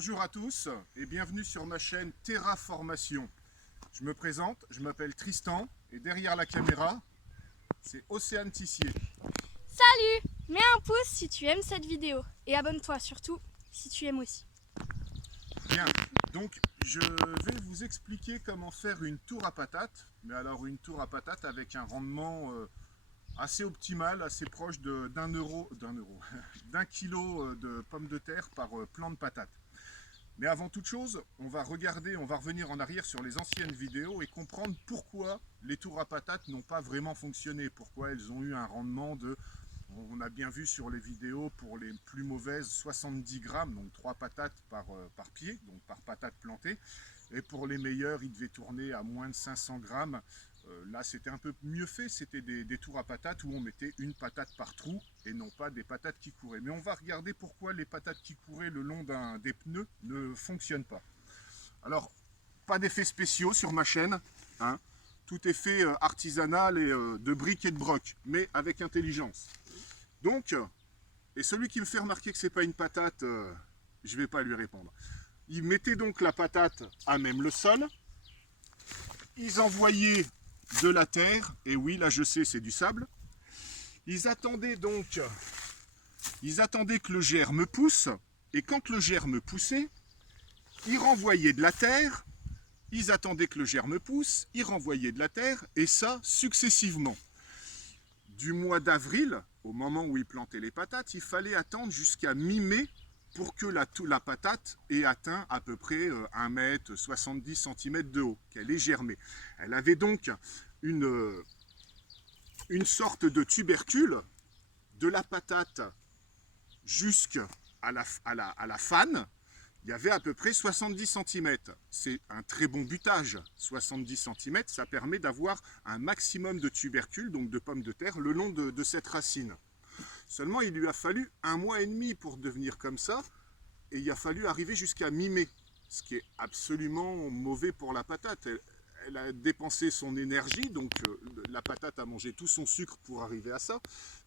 Bonjour à tous et bienvenue sur ma chaîne Terraformation. Je me présente, je m'appelle Tristan et derrière la caméra, c'est Océane Tissier. Salut! Mets un pouce si tu aimes cette vidéo et abonne-toi surtout si tu aimes aussi. Bien, donc je vais vous expliquer comment faire une tour à patates, mais alors une tour à patates avec un rendement assez optimal, assez proche d'un kilo de pommes de terre par plant de patates. Mais avant toute chose, on va revenir en arrière sur les anciennes vidéos et comprendre pourquoi les tours à patates n'ont pas vraiment fonctionné, pourquoi elles ont eu un rendement de, on a bien vu sur les vidéos, pour les plus mauvaises, 70 grammes, donc 3 patates par pied, donc par patate plantée, et pour les meilleurs, ils devaient tourner à moins de 500 grammes. Là, c'était un peu mieux fait, c'était des tours à patates où on mettait une patate par trou et non pas des patates qui couraient. Mais on va regarder pourquoi les patates qui couraient le long des pneus ne fonctionnent pas. Alors, pas d'effets spéciaux sur ma chaîne, hein. Tout est fait artisanal et de briques et de broc, mais avec intelligence. Donc, et celui qui me fait remarquer que c'est pas une patate, je vais pas lui répondre. Ils mettaient donc la patate à même le sol, ils envoyaient de la terre, et oui, là je sais, c'est du sable. Ils attendaient que le germe pousse, et quand le germe poussait, ils renvoyaient de la terre, ils attendaient que le germe pousse, ils renvoyaient de la terre, et ça successivement. Du mois d'avril, au moment où ils plantaient les patates, il fallait attendre jusqu'à mi-mai pour que la patate ait atteint à peu près 1 m 70 cm de haut, qu'elle ait germé. Elle avait donc une sorte de tubercule de la patate jusqu'à la fan. Il y avait à peu près 70 cm. C'est un très bon butage. 70 cm, ça permet d'avoir un maximum de tubercules, donc de pommes de terre, le long de cette racine. Seulement, il lui a fallu 1 mois et demi pour devenir comme ça, et il a fallu arriver jusqu'à mi-mai, ce qui est absolument mauvais pour la patate. Elle a dépensé son énergie, donc la patate a mangé tout son sucre pour arriver à ça,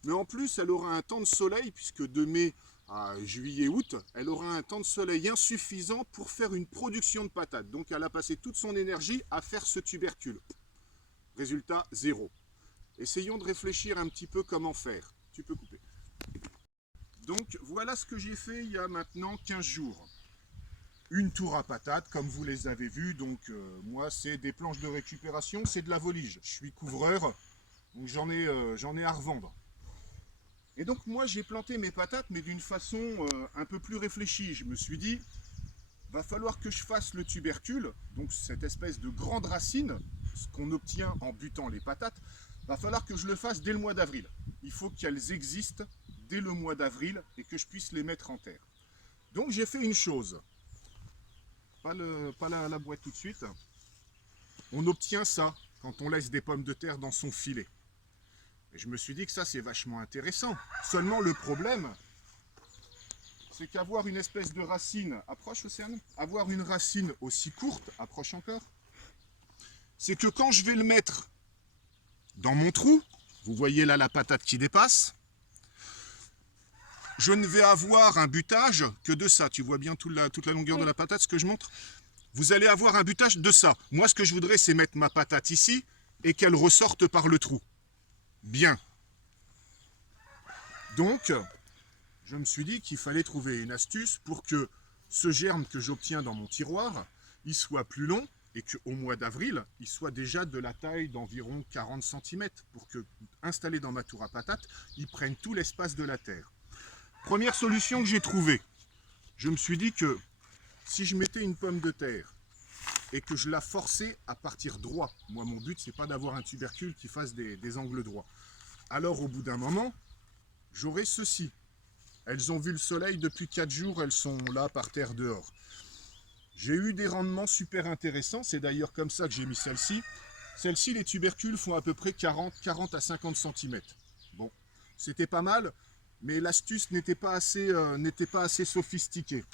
mais en plus, elle aura un temps de soleil, puisque de mai à juillet-août, elle aura un temps de soleil insuffisant pour faire une production de patates. Donc, elle a passé toute son énergie à faire ce tubercule. Résultat, zéro. Essayons de réfléchir un petit peu comment faire. Tu peux couper. Donc voilà ce que j'ai fait il y a maintenant 15 jours. Une tour à patates, comme vous les avez vus. Donc moi, c'est des planches de récupération, c'est de la volige. Je suis couvreur, donc j'en ai à revendre. Et donc moi, j'ai planté mes patates, mais d'une façon un peu plus réfléchie. Je me suis dit, va falloir que je fasse le tubercule, donc cette espèce de grande racine, ce qu'on obtient en butant les patates, va falloir que je le fasse dès le mois d'avril. Il faut qu'elles existent dès le mois d'avril et que je puisse les mettre en terre. Donc j'ai fait une chose, pas la boîte tout de suite, on obtient ça quand on laisse des pommes de terre dans son filet. Et je me suis dit que ça c'est vachement intéressant. Seulement le problème, c'est qu'avoir une espèce de racine, approche Océane, avoir une racine aussi courte, approche encore, c'est que quand je vais le mettre dans mon trou, vous voyez là la patate qui dépasse, je ne vais avoir un butage que de ça. Tu vois bien toute la longueur de la patate, ce que je montre? Vous allez avoir un butage de ça. Moi, ce que je voudrais, c'est mettre ma patate ici et qu'elle ressorte par le trou. Bien. Donc, je me suis dit qu'il fallait trouver une astuce pour que ce germe que j'obtiens dans mon tiroir, il soit plus long et qu'au mois d'avril, il soit déjà de la taille d'environ 40 cm pour que, installé dans ma tour à patates, il prenne tout l'espace de la terre. Première solution que j'ai trouvée, je me suis dit que si je mettais une pomme de terre et que je la forçais à partir droit, moi mon but c'est pas d'avoir un tubercule qui fasse des angles droits, alors au bout d'un moment, j'aurai ceci. Elles ont vu le soleil depuis 4 jours, elles sont là par terre dehors. J'ai eu des rendements super intéressants, c'est d'ailleurs comme ça que j'ai mis celle-ci. Celle-ci, les tubercules font à peu près 40 à 50 cm. Bon, c'était pas mal, mais l'astuce n'était pas assez sophistiquée.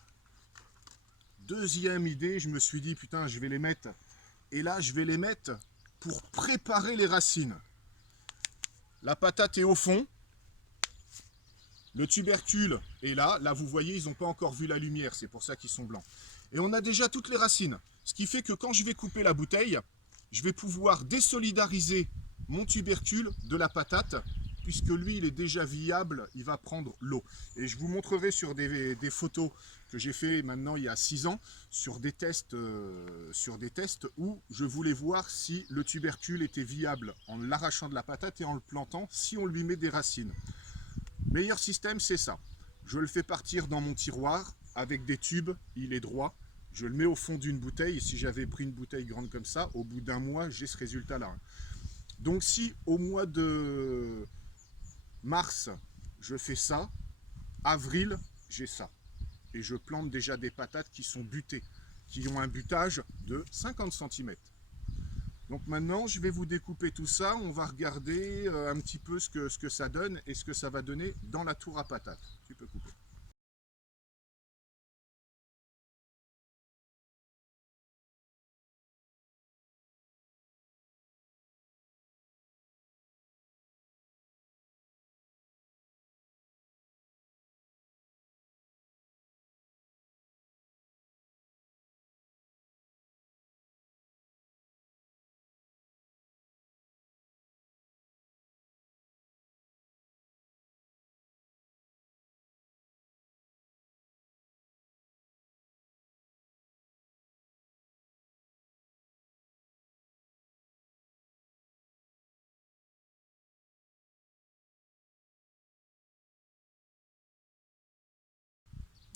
Deuxième idée, je me suis dit, putain, je vais les mettre. Et là, je vais les mettre pour préparer les racines. La patate est au fond. Le tubercule est là. Là, vous voyez, ils n'ont pas encore vu la lumière. C'est pour ça qu'ils sont blancs. Et on a déjà toutes les racines. Ce qui fait que quand je vais couper la bouteille, je vais pouvoir désolidariser mon tubercule de la patate, puisque lui, il est déjà viable, il va prendre l'eau. Et je vous montrerai sur des photos que j'ai fait maintenant il y a 6 ans, sur des tests où je voulais voir si le tubercule était viable en l'arrachant de la patate et en le plantant, si on lui met des racines. Meilleur système, c'est ça. Je le fais partir dans mon tiroir avec des tubes, il est droit. Je le mets au fond d'une bouteille, et si j'avais pris une bouteille grande comme ça, au bout d'un mois, j'ai ce résultat-là. Donc si au mois de mars, je fais ça, avril, j'ai ça. Et je plante déjà des patates qui sont butées, qui ont un butage de 50 cm. Donc maintenant, je vais vous découper tout ça, on va regarder un petit peu ce que ça donne et ce que ça va donner dans la tour à patates. Tu peux couper.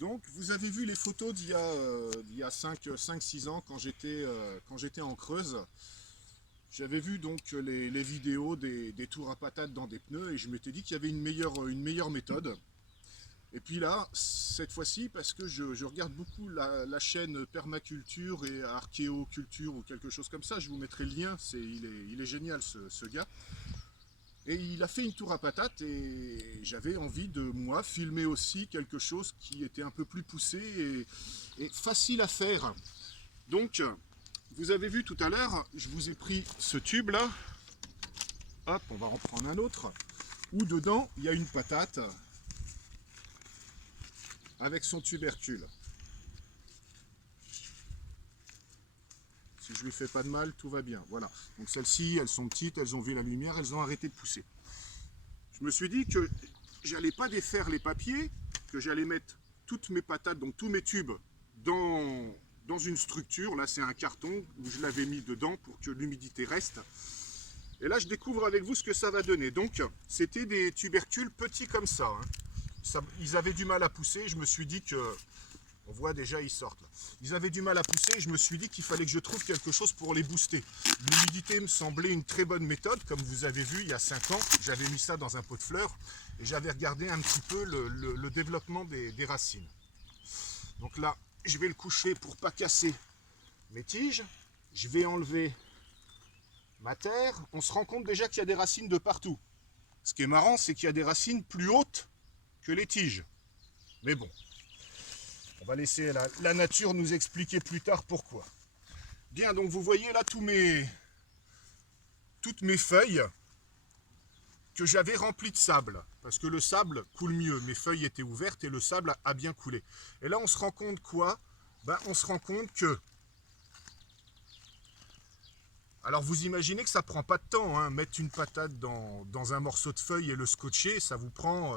Donc vous avez vu les photos d'il y a 5-6 ans quand j'étais en Creuse. J'avais vu donc les vidéos des tours à patates dans des pneus et je m'étais dit qu'il y avait une meilleure méthode. Et puis là, cette fois-ci, parce que je regarde beaucoup la chaîne Permaculture et Archéoculture ou quelque chose comme ça, je vous mettrai le lien, il est génial ce gars. Et il a fait une tour à patates et j'avais envie de, moi, filmer aussi quelque chose qui était un peu plus poussé et facile à faire. Donc, vous avez vu tout à l'heure, je vous ai pris ce tube là. Hop, on va en prendre un autre. Où dedans, il y a une patate avec son tubercule. Si je lui fais pas de mal, tout va bien. Voilà. Donc celles-ci, elles sont petites, elles ont vu la lumière, elles ont arrêté de pousser. Je me suis dit que j'allais pas défaire les papiers, que j'allais mettre toutes mes patates, donc tous mes tubes, dans une structure. Là, c'est un carton où je l'avais mis dedans pour que l'humidité reste. Et là, je découvre avec vous ce que ça va donner. Donc, c'était des tubercules petits comme ça, hein. Ils avaient du mal à pousser. Je me suis dit que... On voit déjà, ils sortent là. Ils avaient du mal à pousser. Je me suis dit qu'il fallait que je trouve quelque chose pour les booster. L'humidité me semblait une très bonne méthode. Comme vous avez vu, il y a 5 ans, j'avais mis ça dans un pot de fleurs. Et j'avais regardé un petit peu le développement des racines. Donc là, je vais le coucher pour ne pas casser mes tiges. Je vais enlever ma terre. On se rend compte déjà qu'il y a des racines de partout. Ce qui est marrant, c'est qu'il y a des racines plus hautes que les tiges. Mais bon, on va laisser la nature nous expliquer plus tard pourquoi. Bien, donc vous voyez là toutes mes feuilles que j'avais remplies de sable. Parce que le sable coule mieux. Mes feuilles étaient ouvertes et le sable a bien coulé. Et là, on se rend compte quoi? On se rend compte que... Alors vous imaginez que ça prend pas de temps, hein. Mettre une patate dans un morceau de feuille et le scotcher, ça vous prend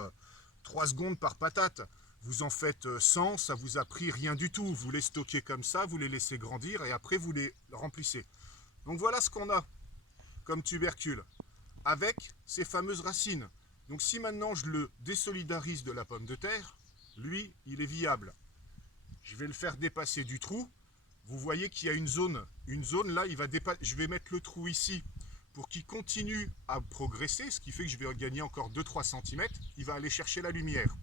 3 secondes par patate. Vous en faites 100, ça vous a pris rien du tout. Vous les stockez comme ça, vous les laissez grandir et après vous les remplissez. Donc voilà ce qu'on a comme tubercule, avec ces fameuses racines. Donc si maintenant je le désolidarise de la pomme de terre, lui, il est viable. Je vais le faire dépasser du trou. Vous voyez qu'il y a une zone là, je vais mettre le trou ici pour qu'il continue à progresser, ce qui fait que je vais gagner encore 2-3 cm. Il va aller chercher la lumière.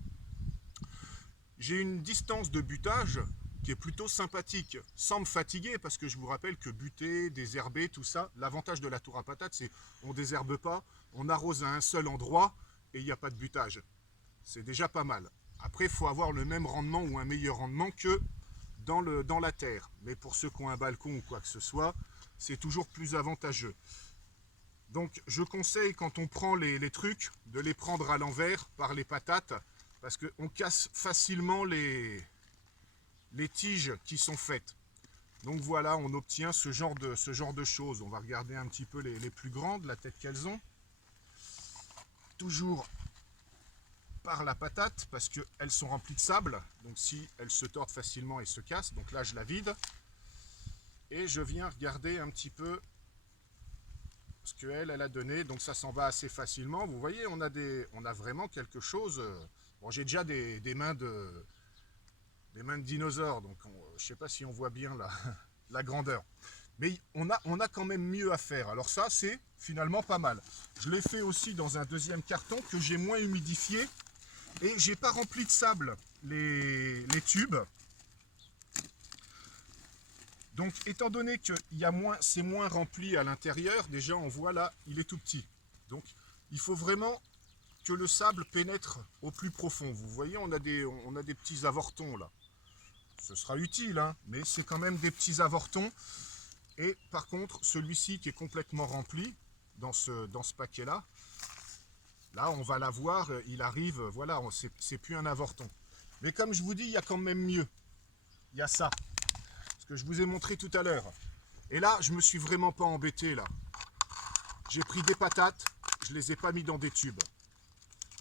J'ai une distance de butage qui est plutôt sympathique, sans me fatiguer, parce que je vous rappelle que buter, désherber, tout ça, l'avantage de la tour à patates, c'est on ne désherbe pas, on arrose à un seul endroit et il n'y a pas de butage. C'est déjà pas mal. Après, il faut avoir le même rendement ou un meilleur rendement que dans la terre. Mais pour ceux qui ont un balcon ou quoi que ce soit, c'est toujours plus avantageux. Donc je conseille, quand on prend les trucs, de les prendre à l'envers par les patates, parce qu'on casse facilement les tiges qui sont faites. Donc voilà, on obtient ce genre de choses. On va regarder un petit peu les plus grandes, la tête qu'elles ont. Toujours par la patate, parce qu'elles sont remplies de sable. Donc si elles se tordent facilement et se cassent, donc là je la vide. Et je viens regarder un petit peu ce qu'elle a donné. Donc ça s'en va assez facilement. Vous voyez, on a vraiment quelque chose. Bon, j'ai déjà des mains de dinosaures, donc je ne sais pas si on voit bien la grandeur. Mais on a quand même mieux à faire. Alors ça, c'est finalement pas mal. Je l'ai fait aussi dans un deuxième carton que j'ai moins humidifié. Et j'ai pas rempli de sable les tubes. Donc étant donné que c'est moins rempli à l'intérieur, déjà on voit là, il est tout petit. Donc il faut vraiment que le sable pénètre au plus profond. Vous voyez, on a des petits avortons là. Ce sera utile, hein, mais c'est quand même des petits avortons. Et par contre, celui-ci qui est complètement rempli dans ce paquet-là, là, on va l'avoir, il arrive, voilà, c'est plus un avorton. Mais comme je vous dis, il y a quand même mieux. Il y a ça, ce que je vous ai montré tout à l'heure. Et là, je me suis vraiment pas embêté, là. J'ai pris des patates, je les ai pas mis dans des tubes.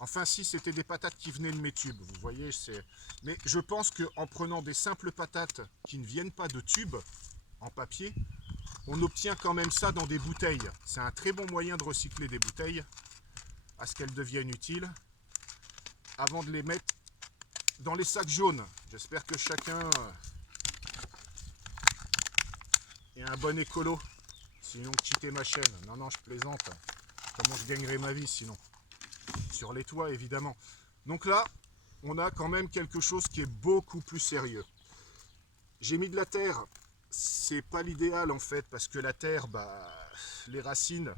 Enfin, si, c'était des patates qui venaient de mes tubes, vous voyez, mais je pense qu'en prenant des simples patates qui ne viennent pas de tubes, en papier, on obtient quand même ça dans des bouteilles. C'est un très bon moyen de recycler des bouteilles, à ce qu'elles deviennent utiles, avant de les mettre dans les sacs jaunes. J'espère que chacun est un bon écolo, sinon quittez ma chaîne. Non, non, je plaisante. Comment je gagnerai ma vie sinon? Sur les toits, évidemment. Donc là, on a quand même quelque chose qui est beaucoup plus sérieux. J'ai mis de la terre. C'est pas l'idéal en fait, parce que la terre, les racines,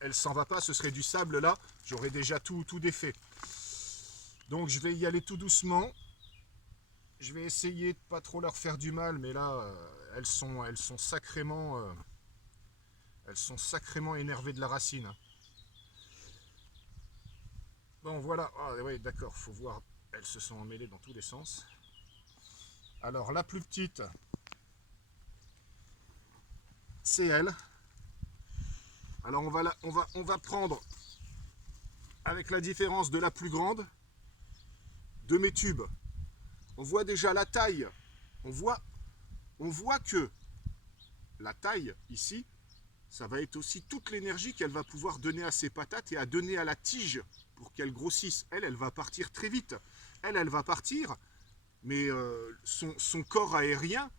elle s'en va pas, ce serait du sable là, j'aurais déjà tout défait. Donc je vais y aller tout doucement. Je vais essayer de pas trop leur faire du mal, mais là, elles sont sacrément énervées de la racine. Bon voilà, ah, oui d'accord, faut voir, elles se sont emmêlées dans tous les sens. Alors la plus petite, c'est elle. Alors on va prendre, avec la différence de la plus grande, de mes tubes. On voit déjà la taille. On voit que la taille ici, ça va être aussi toute l'énergie qu'elle va pouvoir donner à ses patates et à donner à la tige pour qu'elle grossisse. Elle va partir très vite. Elle va partir, mais son corps aérien,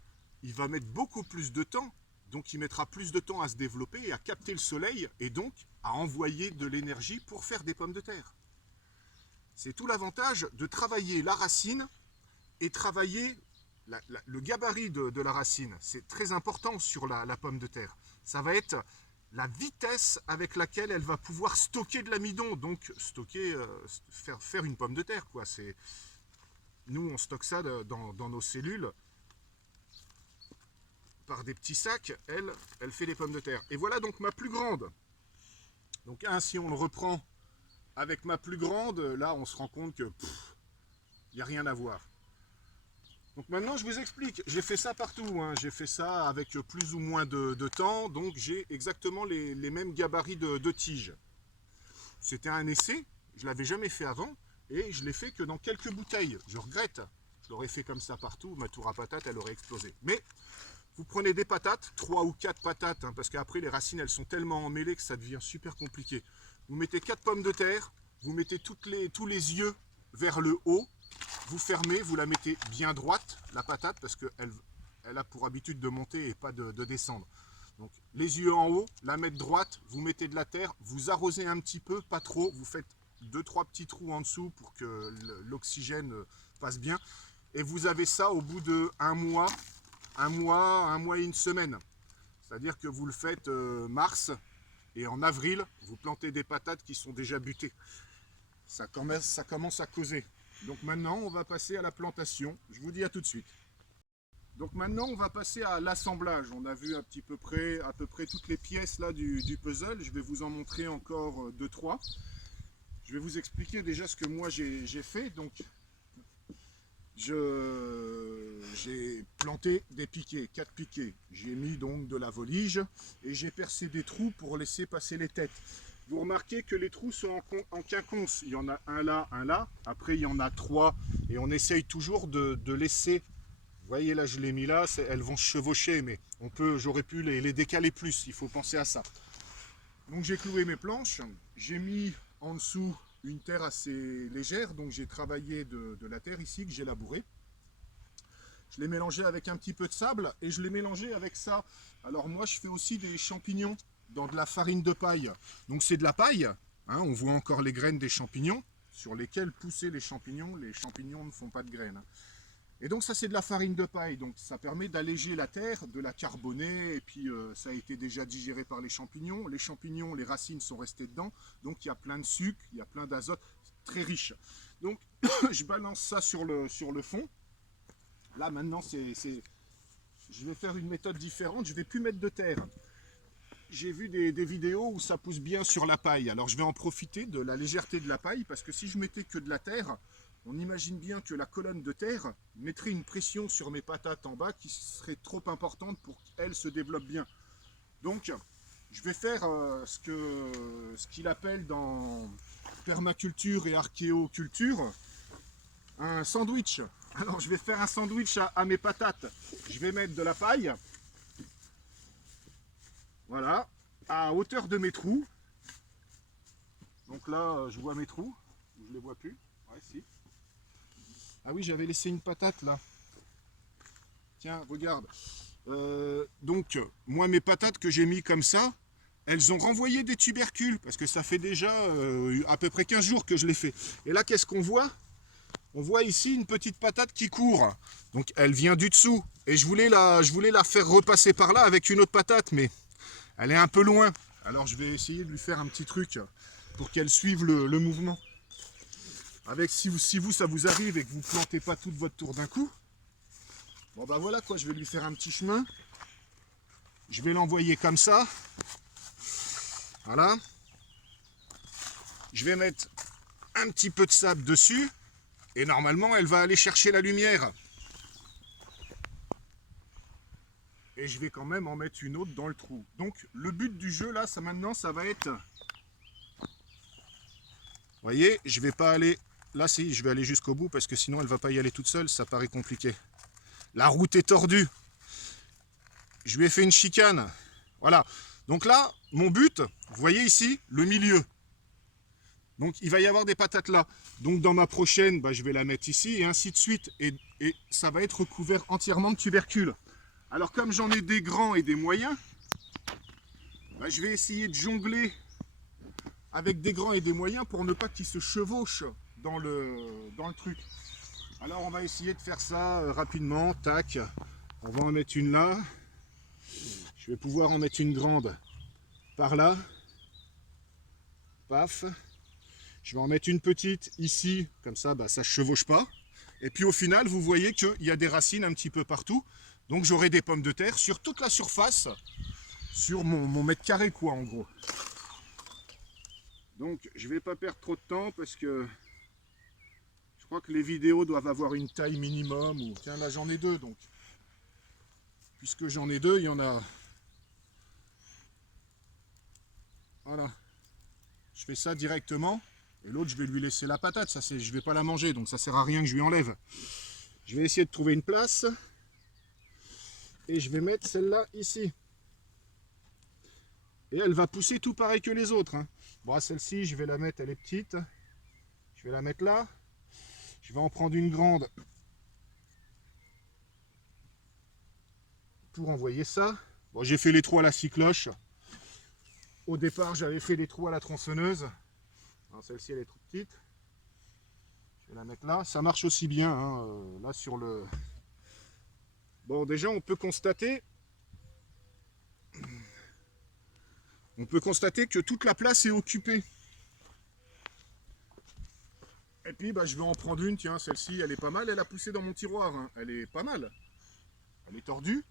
il va mettre beaucoup plus de temps. Donc il mettra plus de temps à se développer et à capter le soleil et donc à envoyer de l'énergie pour faire des pommes de terre. C'est tout l'avantage de travailler la racine et travailler le gabarit de la racine. C'est très important sur la pomme de terre. Ça va être la vitesse avec laquelle elle va pouvoir stocker de l'amidon, donc stocker, faire une pomme de terre, quoi. Nous, on stocke ça dans nos cellules par des petits sacs. Elle fait des pommes de terre. Et voilà donc ma plus grande. Donc si on le reprend avec ma plus grande, là on se rend compte que il n'y a rien à voir. Donc maintenant je vous explique, j'ai fait ça partout, hein. J'ai fait ça avec plus ou moins de temps, donc j'ai exactement les mêmes gabarits de tiges. C'était un essai, je ne l'avais jamais fait avant, et je l'ai fait que dans quelques bouteilles. Je regrette, je l'aurais fait comme ça partout, ma tour à patates elle aurait explosé. Mais vous prenez des patates, 3 ou 4 patates, hein, parce qu'après les racines elles sont tellement emmêlées que ça devient super compliqué. Vous mettez 4 pommes de terre, vous mettez tous les yeux vers le haut, vous fermez, vous la mettez bien droite, la patate, parce qu'elle a pour habitude de monter et pas de descendre. Donc les yeux en haut, la mettre droite, vous mettez de la terre, vous arrosez un petit peu, pas trop, vous faites 2-3 petits trous en dessous pour que l'oxygène passe bien. Et vous avez ça au bout de un mois et une semaine. C'est-à-dire que vous le faites mars, et en avril, vous plantez des patates qui sont déjà butées. Ça commence à causer. Donc maintenant, on va passer à la plantation. Je vous dis à tout de suite. Donc maintenant, on va passer à l'assemblage. On a vu à peu près toutes les pièces là du puzzle. Je vais vous en montrer encore 2-3. Je vais vous expliquer déjà ce que moi j'ai fait. Donc, j'ai planté des piquets, 4 piquets. J'ai mis donc de la volige et j'ai percé des trous pour laisser passer les têtes. Vous remarquez que les trous sont en quinconce. Il y en a un là, un là. Après, il y en a 3. Et on essaye toujours de laisser. Vous voyez, là, je l'ai mis là. Elles vont se chevaucher, mais j'aurais pu les décaler plus. Il faut penser à ça. Donc, j'ai cloué mes planches. J'ai mis en dessous une terre assez légère. Donc, j'ai travaillé de la terre ici que j'ai labourée. Je l'ai mélangé avec un petit peu de sable et je l'ai mélangé avec ça. Alors, moi, je fais aussi des champignons dans de la farine de paille. Donc c'est de la paille, hein, on voit encore les graines des champignons sur lesquelles poussaient les champignons ne font pas de graines. Et donc ça c'est de la farine de paille, donc ça permet d'alléger la terre, de la carboner, et puis ça a été déjà digéré par les champignons, les racines sont restées dedans, donc il y a plein de sucre, il y a plein d'azote, très riche. Donc je balance ça sur le fond. Là maintenant je vais faire une méthode différente, je ne vais plus mettre de terre. J'ai vu des vidéos où ça pousse bien sur la paille. Alors je vais en profiter de la légèreté de la paille parce que si je mettais que de la terre, on imagine bien que la colonne de terre mettrait une pression sur mes patates en bas qui serait trop importante pour qu'elles se développent bien. Donc je vais faire ce qu'il appelle dans permaculture et archéoculture un sandwich. Alors je vais faire un sandwich à mes patates. Je vais mettre de la paille. Voilà, à hauteur de mes trous. Donc là, je vois mes trous. Je les vois plus. Ouais, si. Ah oui, j'avais laissé une patate là. Tiens, regarde. Donc, moi, mes patates que j'ai mis comme ça, elles ont renvoyé des tubercules. Parce que ça fait déjà à peu près 15 jours que je l'ai fait. Et là, qu'est-ce qu'on voit? On voit ici une petite patate qui court. Donc, elle vient du dessous. Et je voulais la faire repasser par là avec une autre patate, mais elle est un peu loin, alors je vais essayer de lui faire un petit truc pour qu'elle suive le mouvement. Avec si vous ça vous arrive et que vous ne plantez pas toute votre tour d'un coup, bon bah voilà quoi, je vais lui faire un petit chemin. Je vais l'envoyer comme ça. Voilà. Je vais mettre un petit peu de sable dessus et normalement elle va aller chercher la lumière. Et je vais quand même en mettre une autre dans le trou. Donc le but du jeu là, maintenant ça va être... Vous voyez, je vais pas aller... Là si, je vais aller jusqu'au bout parce que sinon elle va pas y aller toute seule, ça paraît compliqué. La route est tordue. Je lui ai fait une chicane. Voilà. Donc là, mon but, vous voyez ici, le milieu. Donc il va y avoir des patates là. Donc dans ma prochaine, bah, je vais la mettre ici et ainsi de suite. Et ça va être recouvert entièrement de tubercules. Alors comme j'en ai des grands et des moyens, bah, je vais essayer de jongler avec des grands et des moyens pour ne pas qu'ils se chevauchent dans le truc. Alors on va essayer de faire ça rapidement, tac. On va en mettre une là. Je vais pouvoir en mettre une grande par là. Paf. Je vais en mettre une petite ici, comme ça bah, ça ne chevauche pas. Et puis au final, vous voyez qu'il y a des racines un petit peu partout. Donc j'aurai des pommes de terre sur toute la surface, sur mon mètre carré quoi en gros. Donc je vais pas perdre trop de temps parce que je crois que les vidéos doivent avoir une taille minimum. Ou... Tiens là j'en ai deux donc. Puisque j'en ai deux, il y en a... Voilà. Je fais ça directement. Et l'autre je vais lui laisser la patate. Ça, je vais pas la manger donc ça sert à rien que je lui enlève. Je vais essayer de trouver une place. Et je vais mettre celle-là ici. Et elle va pousser tout pareil que les autres. Hein. Bon, celle-ci, je vais la mettre, elle est petite. Je vais la mettre là. Je vais en prendre une grande pour envoyer ça. Bon, j'ai fait les trous à la scie cloche. Au départ, j'avais fait les trous à la tronçonneuse. Celle-ci, elle est trop petite. Je vais la mettre là. Ça marche aussi bien, hein, là sur le... Bon, déjà, on peut constater que toute la place est occupée. Et puis, bah, je vais en prendre une. Tiens, celle-ci, elle est pas mal. Elle a poussé dans mon tiroir. Hein. Elle est pas mal. Elle est tordue,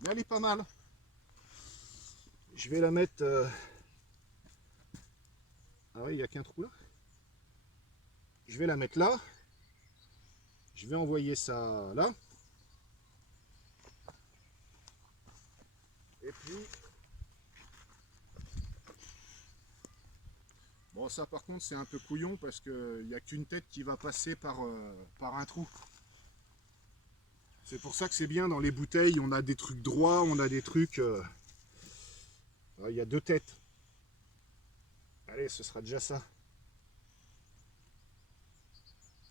mais elle est pas mal. Je vais la mettre... Ah oui, il n'y a qu'un trou là. je vais la mettre là. Je vais envoyer ça là. Et puis... Bon, ça par contre c'est un peu couillon parce qu'il n'y a qu'une tête qui va passer par un trou. C'est pour ça que c'est bien dans les bouteilles, on a des trucs droits, on a des trucs... il y a 2 têtes. Allez, ce sera déjà ça.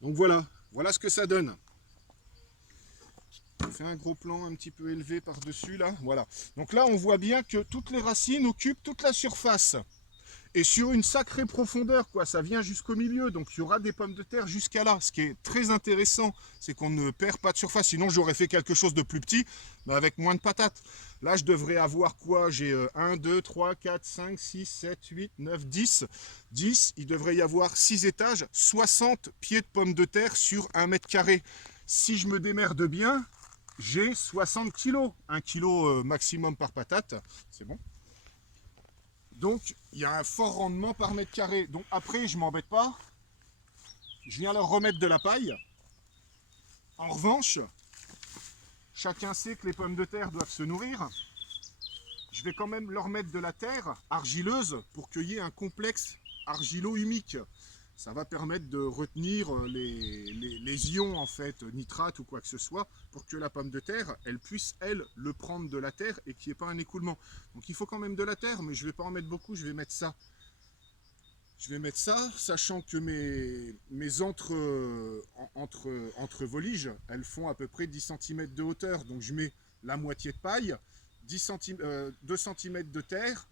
Donc voilà, voilà ce que ça donne. On fait un gros plan un petit peu élevé par-dessus là, voilà. Donc là on voit bien que toutes les racines occupent toute la surface. Et sur une sacrée profondeur, quoi, ça vient jusqu'au milieu, donc il y aura des pommes de terre jusqu'à là. Ce qui est très intéressant, c'est qu'on ne perd pas de surface, sinon j'aurais fait quelque chose de plus petit, mais avec moins de patates. Là, je devrais avoir quoi? J'ai 1, 2, 3, 4, 5, 6, 7, 8, 9, 10. 10, il devrait y avoir 6 étages, 60 pieds de pommes de terre sur 1 mètre carré. Si je me démerde bien, j'ai 60 kilos, 1 kilo maximum par patate, c'est bon. Donc, il y a un fort rendement par mètre carré. Donc après, je ne m'embête pas. Je viens leur remettre de la paille. En revanche, chacun sait que les pommes de terre doivent se nourrir. Je vais quand même leur mettre de la terre argileuse pour qu'il y ait un complexe argilo-humique. Ça va permettre de retenir les ions, en fait, nitrate ou quoi que ce soit, pour que la pomme de terre, elle puisse, elle, le prendre de la terre et qu'il n'y ait pas un écoulement. Donc il faut quand même de la terre, mais je ne vais pas en mettre beaucoup, je vais mettre ça. Je vais mettre ça, sachant que mes entre-voliges, elles font à peu près 10 cm de hauteur. Donc je mets la moitié de paille, 2 cm de terre,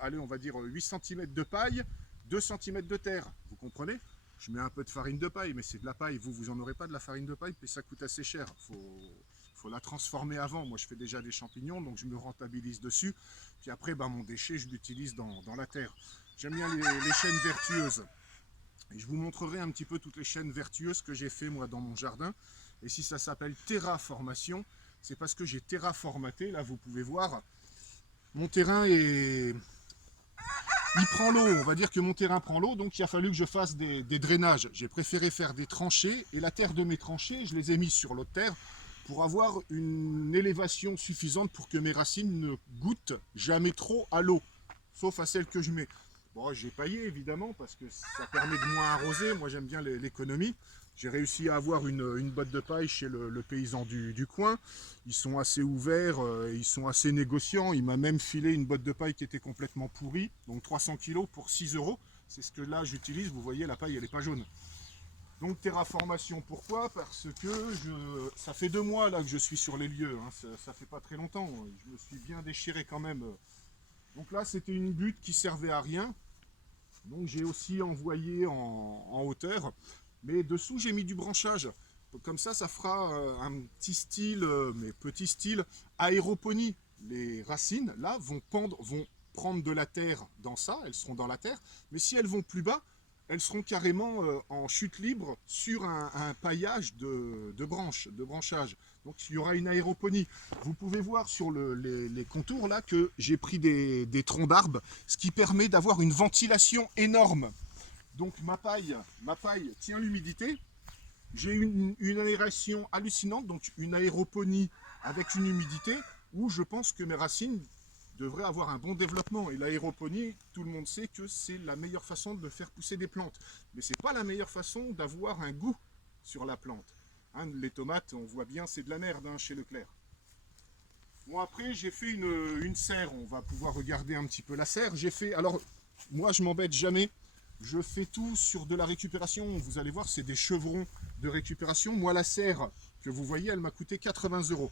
allez, on va dire 8 cm de paille, 2 cm de terre, vous comprenez? Je mets un peu de farine de paille, mais c'est de la paille. Vous en aurez pas de la farine de paille, puis ça coûte assez cher. Faut la transformer avant. Moi, je fais déjà des champignons, donc je me rentabilise dessus. Puis après, mon déchet, je l'utilise dans la terre. J'aime bien les chaînes vertueuses. Et je vous montrerai un petit peu toutes les chaînes vertueuses que j'ai fait moi dans mon jardin. Et si ça s'appelle terraformation, c'est parce que j'ai terraformaté. Là, vous pouvez voir, mon terrain est... Il prend l'eau, on va dire que mon terrain prend l'eau, donc il a fallu que je fasse des drainages. J'ai préféré faire des tranchées, et la terre de mes tranchées, je les ai mises sur l'autre terre pour avoir une élévation suffisante pour que mes racines ne goûtent jamais trop à l'eau, sauf à celle que je mets. Bon, j'ai paillé évidemment, parce que ça permet de moins arroser, moi j'aime bien l'économie. J'ai réussi à avoir une botte de paille chez le paysan du coin. Ils sont assez ouverts, ils sont assez négociants. Il m'a même filé une botte de paille qui était complètement pourrie, donc 300 kg pour 6 €. C'est ce que là j'utilise. Vous voyez, la paille elle n'est pas jaune. Donc terraformation, pourquoi? Parce que ça fait 2 mois là que je suis sur les lieux. Hein. Ça fait pas très longtemps. Je me suis bien déchiré quand même. Donc là c'était une butte qui servait à rien. Donc j'ai aussi envoyé en hauteur. Mais dessous, j'ai mis du branchage. Comme ça fera un petit style, mais petit style, aéroponie. Les racines, là, vont prendre de la terre dans ça, elles seront dans la terre. Mais si elles vont plus bas, elles seront carrément en chute libre sur un paillage de branches, de branchage. Donc il y aura une aéroponie. Vous pouvez voir sur les contours là que j'ai pris des troncs d'arbres, ce qui permet d'avoir une ventilation énorme. Donc ma paille tient l'humidité. J'ai une aération hallucinante, donc une aéroponie avec une humidité où je pense que mes racines devraient avoir un bon développement. Et l'aéroponie, tout le monde sait que c'est la meilleure façon de faire pousser des plantes. Mais ce n'est pas la meilleure façon d'avoir un goût sur la plante. Hein, les tomates, on voit bien, c'est de la merde chez Leclerc. Bon, après, j'ai fait une serre. On va pouvoir regarder un petit peu la serre. J'ai fait, alors, moi, je m'embête jamais. Je fais tout sur de la récupération. Vous allez voir, c'est des chevrons de récupération. Moi, la serre que vous voyez, elle m'a coûté 80 €.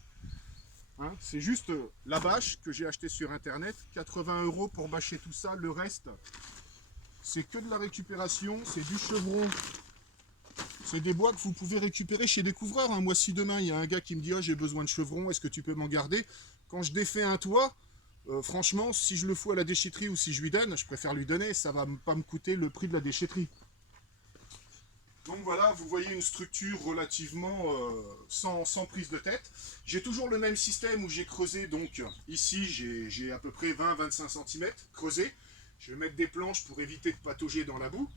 Hein, c'est juste la bâche que j'ai achetée sur Internet. 80 € pour bâcher tout ça. Le reste, c'est que de la récupération. C'est du chevron. C'est des bois que vous pouvez récupérer chez Découvreur. Hein. Moi, si demain, il y a un gars qui me dit « Ah, j'ai besoin de chevrons, est-ce que tu peux m'en garder ?» Quand je défais un toit, franchement, si je le fous à la déchetterie ou si je lui donne, je préfère lui donner, ça va pas me coûter le prix de la déchetterie. Donc voilà, vous voyez une structure relativement sans prise de tête. J'ai toujours le même système où j'ai creusé, donc ici j'ai à peu près 20-25 cm creusé. Je vais mettre des planches pour éviter de patauger dans la boue.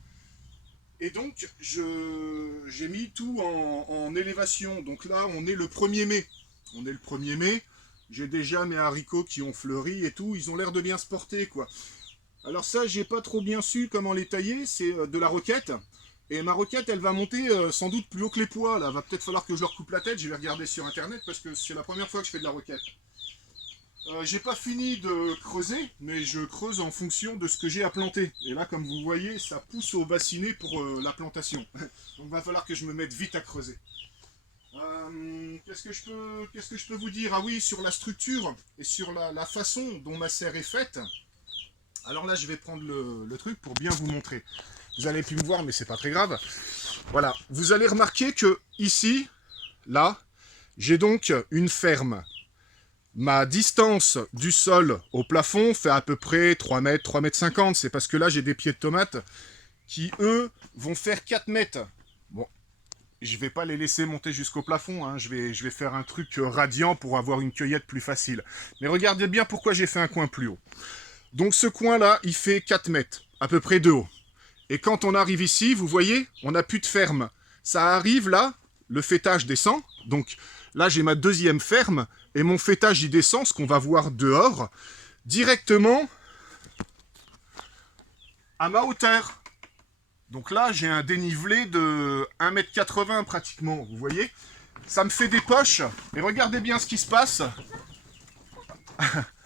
Et donc, j'ai mis tout en élévation. Donc là, on est le 1er mai. On est le 1er mai. J'ai déjà mes haricots qui ont fleuri et tout. Ils ont l'air de bien se porter, quoi. Alors ça, j'ai pas trop bien su comment les tailler. C'est de la roquette. Et ma roquette, elle va monter sans doute plus haut que les pois. Là, va peut-être falloir que je leur coupe la tête. Je vais regarder sur internet parce que c'est la première fois que je fais de la roquette. J'ai pas fini de creuser, mais je creuse en fonction de ce que j'ai à planter. Et là, comme vous voyez, ça pousse au bassinet pour la plantation. Donc va falloir que je me mette vite à creuser. Qu'est-ce que je peux vous dire? Ah oui, sur la structure et sur la façon dont ma serre est faite. Alors là, je vais prendre le truc pour bien vous montrer. Vous allez plus me voir, mais c'est pas très grave. Voilà, vous allez remarquer que ici, là, j'ai donc une ferme. Ma distance du sol au plafond fait à peu près 3 mètres, 3 mètres 50. C'est parce que là, j'ai des pieds de tomates qui, eux, vont faire 4 mètres. Bon, je vais pas les laisser monter jusqu'au plafond. Hein. Je vais faire un truc radiant pour avoir une cueillette plus facile. Mais regardez bien pourquoi j'ai fait un coin plus haut. Donc ce coin-là, il fait 4 mètres, à peu près de haut. Et quand on arrive ici, vous voyez, on n'a plus de ferme. Ça arrive là, le fêtage descend. Donc là, j'ai ma deuxième ferme. Et mon fêtage, il descend, ce qu'on va voir dehors, directement à ma hauteur. Donc là, j'ai un dénivelé de 1,80 m pratiquement, vous voyez. Ça me fait des poches. Et regardez bien ce qui se passe.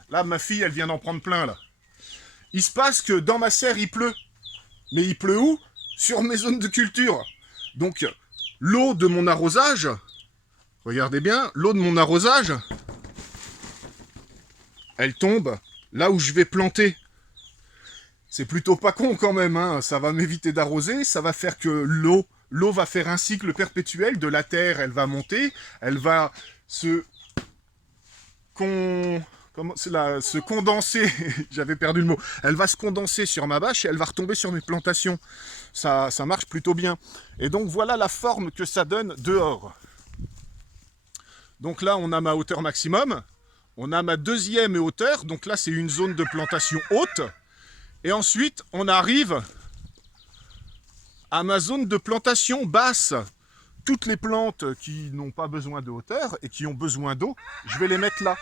Là, ma fille, elle vient d'en prendre plein, là. Il se passe que dans ma serre, il pleut. Mais il pleut où? Sur mes zones de culture. Donc, l'eau de mon arrosage, regardez bien, l'eau de mon arrosage, elle tombe là où je vais planter. C'est plutôt pas con quand même, hein. Ça va m'éviter d'arroser, ça va faire que l'eau va faire un cycle perpétuel, de la terre, elle va monter, elle va se condenser, j'avais perdu le mot, elle va se condenser sur ma bâche et elle va retomber sur mes plantations. Ça marche plutôt bien. Et donc voilà la forme que ça donne dehors. Donc là, on a ma hauteur maximum. On a ma deuxième hauteur, donc là c'est une zone de plantation haute. Et ensuite, on arrive à ma zone de plantation basse. Toutes les plantes qui n'ont pas besoin de hauteur et qui ont besoin d'eau, je vais les mettre là.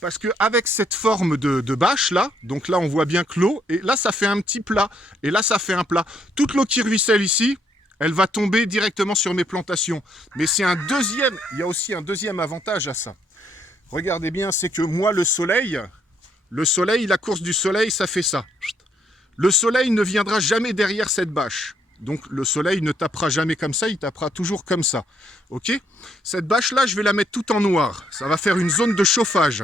Parce qu'avec cette forme de bâche là, donc là on voit bien que l'eau, et là ça fait un petit plat, et là ça fait un plat. Toute l'eau qui ruisselle ici, elle va tomber directement sur mes plantations. Mais c'est un deuxième, il y a aussi un deuxième avantage à ça. Regardez bien, c'est que moi, le soleil, la course du soleil, ça fait ça. Le soleil ne viendra jamais derrière cette bâche. Donc le soleil ne tapera jamais comme ça, il tapera toujours comme ça. Ok? Cette bâche-là, je vais la mettre tout en noir. Ça va faire une zone de chauffage.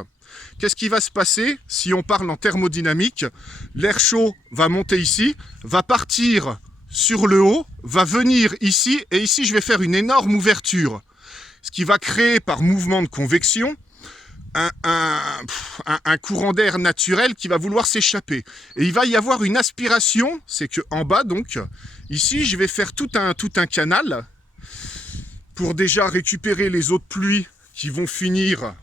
Qu'est-ce qui va se passer si on parle en thermodynamique? L'air chaud va monter ici, va partir sur le haut, va venir ici, et ici, je vais faire une énorme ouverture. Ce qui va créer par mouvement de convection un courant d'air naturel qui va vouloir s'échapper. Et il va y avoir une aspiration, c'est que en bas, donc, ici, je vais faire tout un canal pour déjà récupérer les eaux de pluie qui vont finir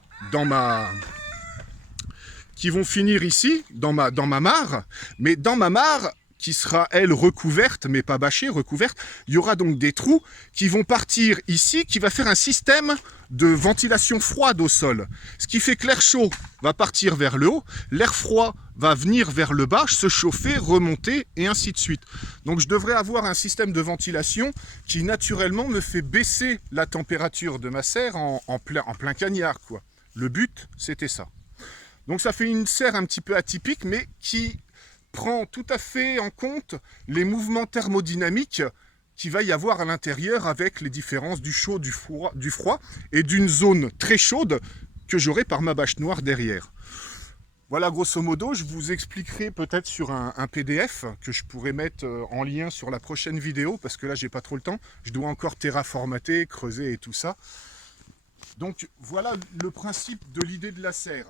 ici, dans ma mare. Mais dans ma mare, qui sera, elle, recouverte, mais pas bâchée, recouverte, il y aura donc des trous qui vont partir ici, qui va faire un système de ventilation froide au sol. Ce qui fait que l'air chaud va partir vers le haut, l'air froid va venir vers le bas, se chauffer, remonter, et ainsi de suite. Donc je devrais avoir un système de ventilation qui, naturellement, me fait baisser la température de ma serre en plein cagnard, quoi. Le but, c'était ça. Donc ça fait une serre un petit peu atypique, mais qui prend tout à fait en compte les mouvements thermodynamiques qu'il va y avoir à l'intérieur avec les différences du chaud, du froid et d'une zone très chaude que j'aurai par ma bâche noire derrière. Voilà, grosso modo, je vous expliquerai peut-être sur un PDF que je pourrais mettre en lien sur la prochaine vidéo, parce que là, j'ai pas trop le temps. Je dois encore terraformater, creuser et tout ça. Donc, voilà le principe de l'idée de la serre.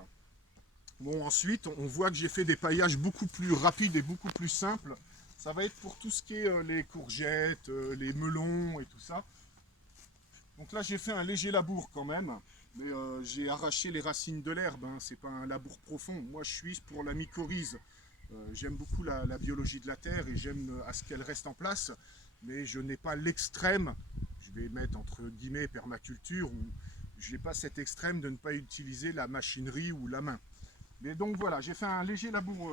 Bon, ensuite, on voit que j'ai fait des paillages beaucoup plus rapides et beaucoup plus simples. Ça va être pour tout ce qui est les courgettes, les melons et tout ça. Donc là, j'ai fait un léger labour quand même. Mais j'ai arraché les racines de l'herbe. Hein. C'est pas un labour profond. Moi, je suis pour la mycorhize. J'aime beaucoup la biologie de la terre et j'aime à ce qu'elle reste en place. mais je n'ai pas l'extrême, je vais mettre entre guillemets permaculture, où je n'ai pas cet extrême de ne pas utiliser la machinerie ou la main. Mais donc voilà, j'ai fait un léger labour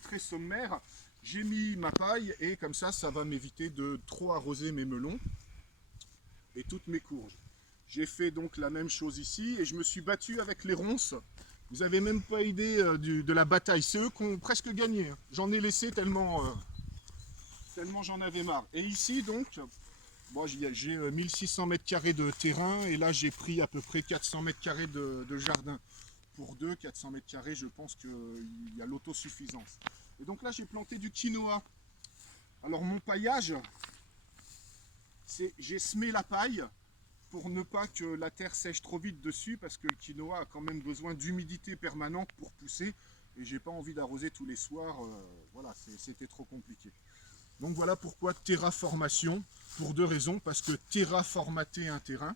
très sommaire. J'ai mis ma paille et comme ça va m'éviter de trop arroser mes melons et toutes mes courges. J'ai fait donc la même chose ici et je me suis battu avec les ronces. Vous n'avez même pas idée de la bataille. C'est eux qui ont presque gagné. J'en ai laissé tellement j'en avais marre. Et ici donc, bon, j'ai 1600 mètres carrés de terrain et là j'ai pris à peu près 400 mètres carrés de jardin. Pour 400 mètres carrés, je pense qu'il y a l'autosuffisance. Et donc là j'ai planté du quinoa. Alors mon paillage, j'ai semé la paille pour ne pas que la terre sèche trop vite dessus parce que le quinoa a quand même besoin d'humidité permanente pour pousser et j'ai pas envie d'arroser tous les soirs, voilà, c'était trop compliqué. Donc voilà pourquoi terraformation, pour deux raisons, parce que terraformater un terrain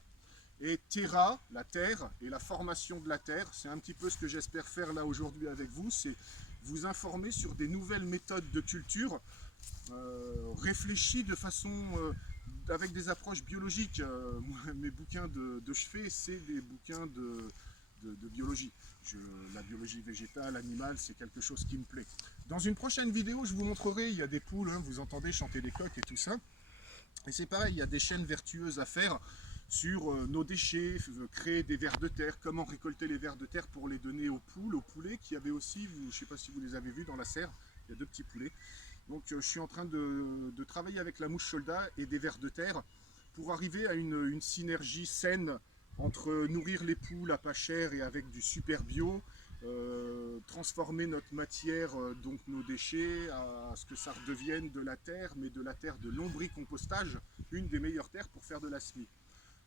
et terra, la terre, et la formation de la terre, c'est un petit peu ce que j'espère faire là aujourd'hui avec vous, c'est vous informer sur des nouvelles méthodes de culture réfléchies de façon avec des approches biologiques. Mes bouquins de chevet, c'est des bouquins de biologie. La biologie végétale, animale, c'est quelque chose qui me plaît. Dans une prochaine vidéo, je vous montrerai, il y a des poules, hein, vous entendez chanter des coqs et tout ça. Et c'est pareil, il y a des chaînes vertueuses à faire sur nos déchets, créer des vers de terre, comment récolter les vers de terre pour les donner aux poules, aux poulets, qui avaient aussi, je ne sais pas si vous les avez vus dans la serre, il y a 2 petits poulets. Donc je suis en train de travailler avec la mouche soldat et des vers de terre pour arriver à une synergie saine entre nourrir les poules à pas cher et avec du super bio, transformer notre matière, donc nos déchets, à ce que ça redevienne de la terre, mais de la terre de lombricompostage, une des meilleures terres pour faire de la SMI.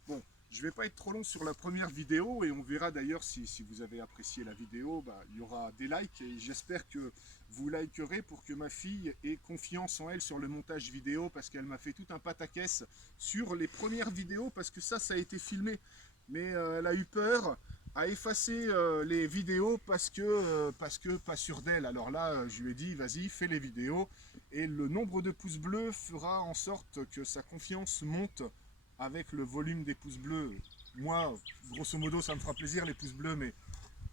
Bon, je ne vais pas être trop long sur la première vidéo et on verra d'ailleurs si vous avez apprécié la vidéo, il y aura des likes et j'espère que vous likerez pour que ma fille ait confiance en elle sur le montage vidéo parce qu'elle m'a fait tout un pataquès sur les premières vidéos parce que ça a été filmé. Mais elle a eu peur, a effacé les vidéos parce que pas sûr d'elle. Alors là, je lui ai dit, vas-y, fais les vidéos et le nombre de pouces bleus fera en sorte que sa confiance monte avec le volume des pouces bleus. Moi, grosso modo, ça me fera plaisir les pouces bleus, mais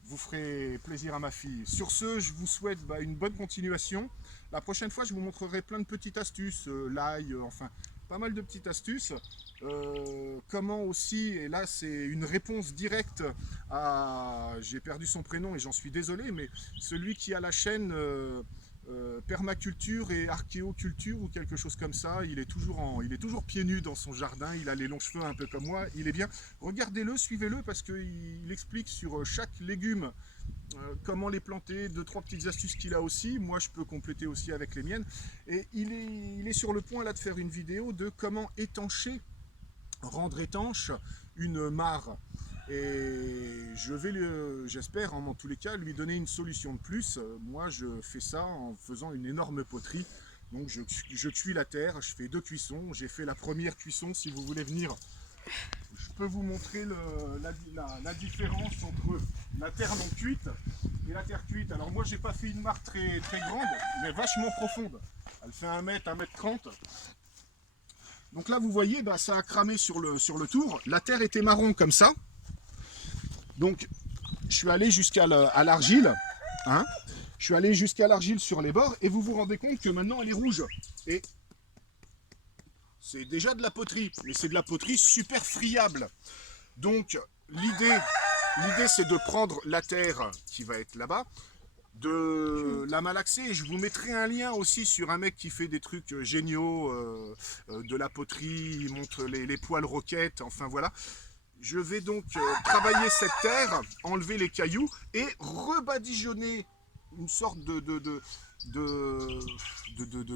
vous ferez plaisir à ma fille. Sur ce, je vous souhaite une bonne continuation. La prochaine fois, je vous montrerai plein de petites astuces, l'ail, enfin, pas mal de petites astuces. Comment aussi, et là c'est une réponse directe à, j'ai perdu son prénom et j'en suis désolé, mais celui qui a la chaîne permaculture et archéoculture ou quelque chose comme ça, il est toujours pieds nus dans son jardin, il a les longs cheveux un peu comme moi, il est bien. Regardez-le, suivez-le parce qu'il explique sur chaque légume comment les planter, 2-3 petites astuces qu'il a aussi, moi je peux compléter aussi avec les miennes. Et il est sur le point là de faire une vidéo de comment rendre étanche une mare. Et je vais, j'espère en tous les cas, lui donner une solution de plus. Moi, je fais ça en faisant une énorme poterie. Donc, je cuis la terre, je fais 2 cuissons. J'ai fait la première cuisson, si vous voulez venir. Je peux vous montrer la différence entre la terre non cuite et la terre cuite. Alors, moi, j'ai pas fait une mare très grande, mais vachement profonde. Elle fait 1 mètre, 1 mètre 30. Donc là, vous voyez, ça a cramé sur le tour. La terre était marron comme ça. Donc, je suis allé jusqu'à l'argile. Hein, je suis allé jusqu'à l'argile sur les bords. Et vous vous rendez compte que maintenant, elle est rouge. Et c'est déjà de la poterie. Mais c'est de la poterie super friable. Donc, l'idée c'est de prendre la terre qui va être là-bas, de la malaxer. Et je vous mettrai un lien aussi sur un mec qui fait des trucs géniaux, de la poterie, il montre les poils roquettes, enfin voilà. Je vais donc travailler cette terre, enlever les cailloux et rebadigeonner une sorte de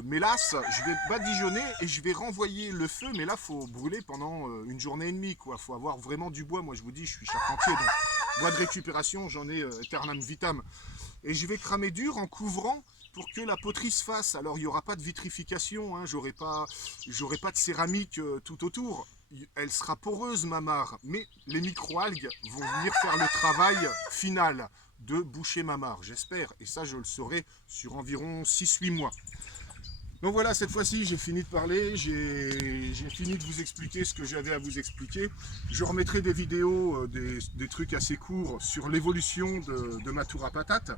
mélasse. Je vais badigeonner et je vais renvoyer le feu, mais là il faut brûler pendant une journée et demie, quoi. Faut avoir vraiment du bois. Moi je vous dis, je suis charpentier, donc bois de récupération, j'en ai aeternam vitam. Et je vais cramer dur en couvrant pour que la poterie se fasse. Alors il n'y aura pas de vitrification, hein, j'aurai pas de céramique tout autour. Elle sera poreuse ma mare, mais les microalgues vont venir faire le travail final de boucher ma mare, j'espère. Et ça je le saurai sur environ 6-8 mois. Donc voilà, cette fois-ci j'ai fini de parler, j'ai fini de vous expliquer ce que j'avais à vous expliquer. Je remettrai des vidéos, des trucs assez courts sur l'évolution de ma tour à patates.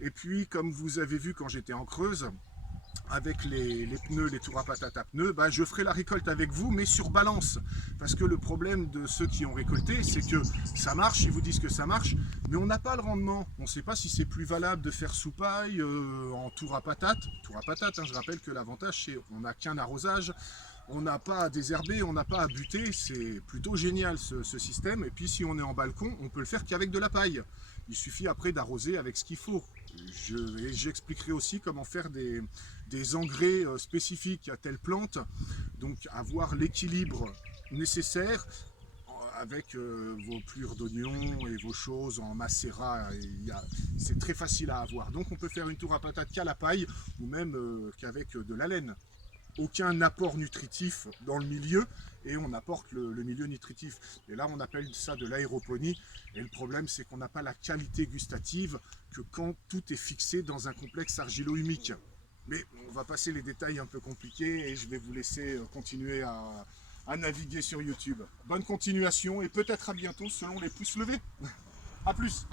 Et puis comme vous avez vu quand j'étais en Creuse, avec les pneus, les tours à patates à pneus, bah, je ferai la récolte avec vous, mais sur balance. Parce que le problème de ceux qui ont récolté, c'est que ça marche, ils vous disent que ça marche, mais on n'a pas le rendement. On ne sait pas si c'est plus valable de faire sous paille en tour à patates. Tour à patates, hein, je rappelle que l'avantage, c'est qu'on n'a qu'un arrosage, on n'a pas à désherber, on n'a pas à buter, c'est plutôt génial ce système. Et puis si on est en balcon, on peut le faire qu'avec de la paille. Il suffit après d'arroser avec ce qu'il faut. J'expliquerai aussi comment faire des engrais spécifiques à telle plante, donc avoir l'équilibre nécessaire avec vos plures d'oignons et vos choses en macérat. C'est très facile à avoir. Donc on peut faire une tour à patates qu'à la paille ou même qu'avec de la laine. Aucun apport nutritif dans le milieu et on apporte le milieu nutritif. Et là on appelle ça de l'aéroponie et le problème c'est qu'on n'a pas la qualité gustative que quand tout est fixé dans un complexe argilo-humique. Mais on va passer les détails un peu compliqués et je vais vous laisser continuer à naviguer sur YouTube. Bonne continuation et peut-être à bientôt selon les pouces levés. A plus.